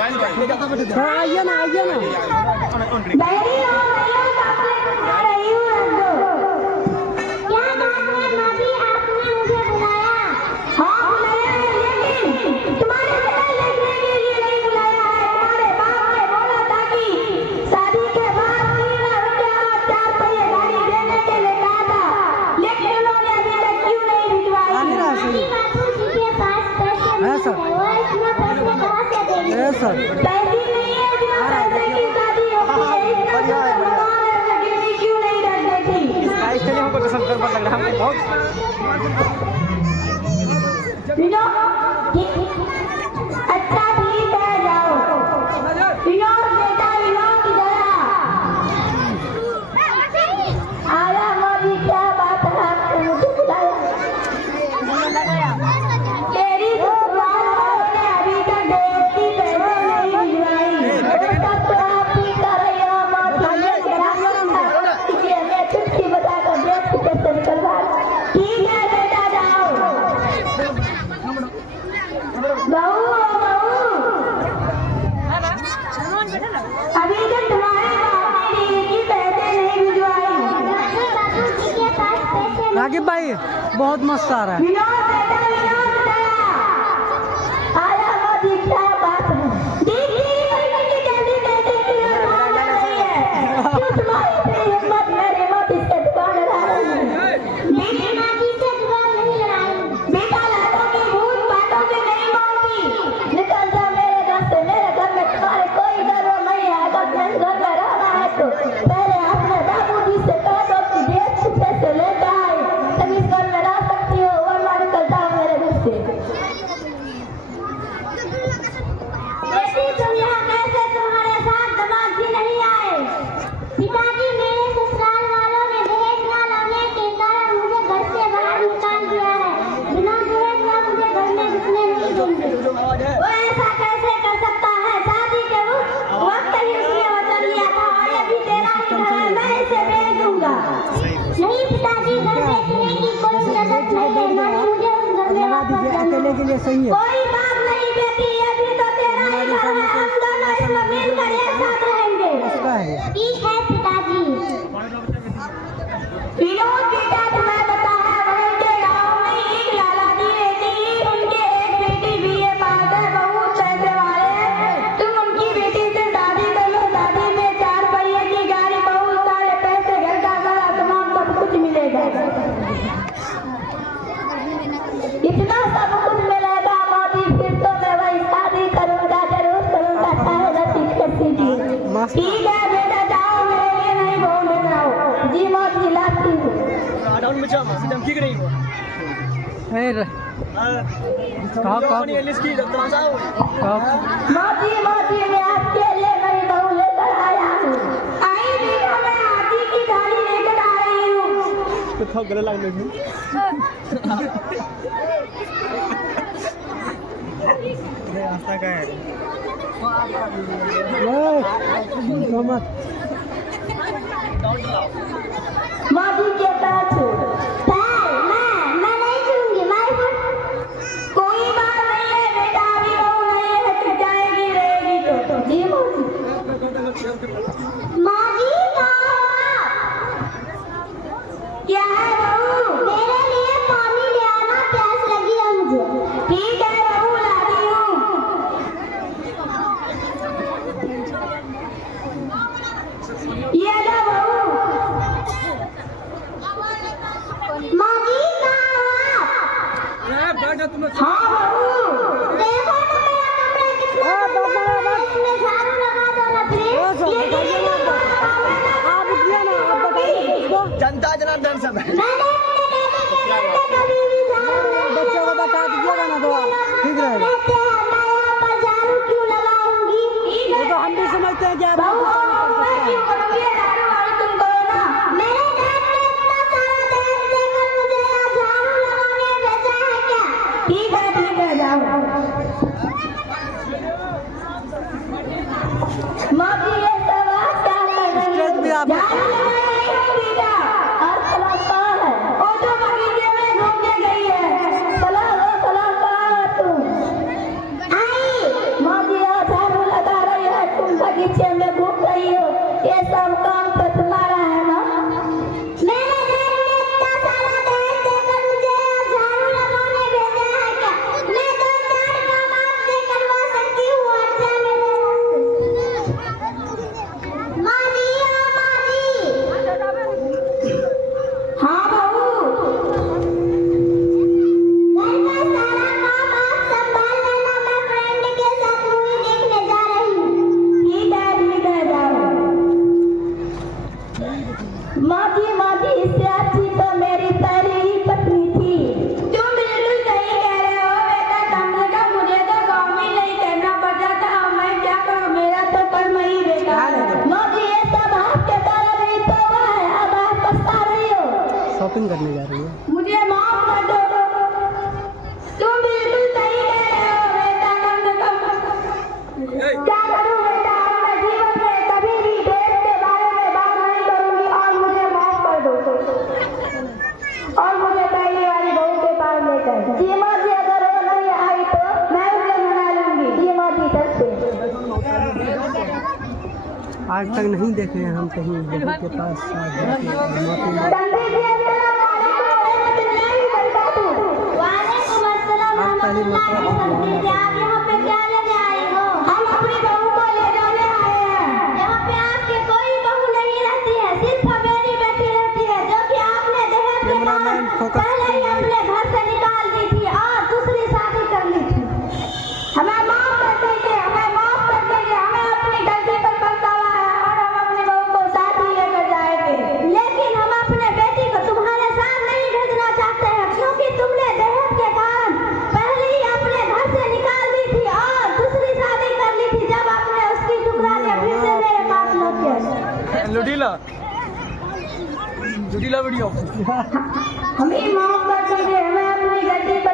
आइए ना सर हमको तो सब गड़बड़ लग रहा है बहुत अच्छा ठीक है जाओ बेटा आया मोदी क्या बात है आपने मुझे बुलाया तेरी ससुराल वालों ने अभी तक डेट की पैसे नहीं भिजवाई तब तो आप ही कर रही हो मैं चुटकी बताकर डेट की पैसे निकलवा ठीक है बेटा जाओ बहू अभी तक तुम्हारे बाप ने डेट की पैसे नहीं भिजवाई रागिब भाई बहुत मस्त आ रहा है आया मोदी क्या बात है दीदी जल्दी पैसे तुम्हारी हिम्मत मेरी मत इससे दुकान लगा रही है बेटा लातों की भूत बातों से नहीं बोलती निकल जा मेरे घर से मेरे घर में तुम्हारे कोई डर नहीं है अगर मेरे घर में रहना है तो पहले अपने बाबूजी से कह दो कि डेट के पैसे लेकर आए तभी इस घर में रह सकती हो वरना निकल जाओ मेरे घर से बेटी तुम यहाँ कैसे तुम्हारे साथ दिमाग भी नहीं आए पिताजी मेरे ससुराल वालों ने दहेज न लाने के कारण मुझे घर से बाहर निकाल दिया है बिना दहेज का मुझे घर में घुसने नहीं देंगे वो ऐसा कैसे कर सकता है शादी के वक्त ही उसने वचन लिया था और अभी तेरा ही घर है मैं इसे बेच दूंगा नहीं पिताजी घर बेचने की कोई जरूरत नहीं है ना मुझे उस घर में वापस अकेले के लिए सही है कोई बात नहीं बेटी अभी तो तेरा ही घर है हम दोनों इसमें मिलकर एक साथ रहेंगे ठीक है पिताजी विनोद बेटा तुम्हें पता है बगल के गांव में एक लाला जी रहती उनके एक बेटी बीए पास है बहुत पैसे वाले तुम उनकी बेटी से शादी कर लो शादी में 4 पहिए की गाड़ी बहुत सारे पैसे घर का सारा सामान सब कुछ मिलेगा इतना सब कुछ मिलेगा मोदी फिर तो मैं वही शादी करूंगा जरूर करूंगा चाहे रसीद करती थी ठीक है बेटा जाओ मेरे लिए नहीं बोल जाओ जी मोदी लाती हूँ डाउन में जाओ सीधम ठीक नहीं फिर कहाँ इसकी तमाशा मोदी मैं आपके लिए मेरी बहू लेकर आया हूँ आई भी मैं हाथी की गाड़ी लेकर आ रही हूँ तो थक गले लगने से रास्ता का है मोदी के पैर छूट पैर मैं नहीं छूंगी कोई बात नहीं है बेटा अभी बहू नहीं है छुट जाएगी रहेगी तो जी मोदी क्या है बहू मेरे लिए पानी ले आना प्यास लगी है मुझे ठीक है बहू ला रही हूँ ये लो बहू माजी हाँ बहू देखो ना मेरा कमरा कितना बड़ा है इसमें झाड़ू लगा दो ना प्लीज करने जा रही है। मुझे माफ कर दो, तुम बिल्कुल सही कह रहे हो बेटा। कम से कम क्या करूं बेटा, अपने जीवन में कभी भी देश के बारे में बात नहीं करूंगी और मुझे माफ कर दो। और मुझे पहली वाली बहू के पास लेकर सीमा जी, अगर वो नहीं आई तो मैं उसे मना लूंगी सीमा जी तक से। आज तक नहीं देखे हैं हम कहीं बहू के पास आप यहाँ पे क्या लेने आए हो? हम अपनी बहू को ले जाने आए हैं। यहाँ पे आपके कोई बहू नहीं रहती है, सिर्फ मेरी बेटी रहती है, जो कि आपने दहेज के कारण पहले ही अपने घर से निकाल दी थी और दूसरी शादी कर ली थी। हमें माफ कर दीजिए, हमें माफ कर दीजिए, हमें अपनी गलती पर पछतावा है और हम अपनी बहू को साथ ही लेकर जाएंगे। लेकिन हम अपने बेटी को तुम्हारे साथ नहीं भेजना चाहते हैं, क्योंकि तुमने दहेज के कारण पहले ही अपने घर से निकाल दी थी और दूसरी शादी कर ली थी। जब आपने उसकी ठुकरा के फिर से मेरे पास लौट गए। लुडीला वीडियो हमें माफ कर दीजिए, हमें अपनी गलती पर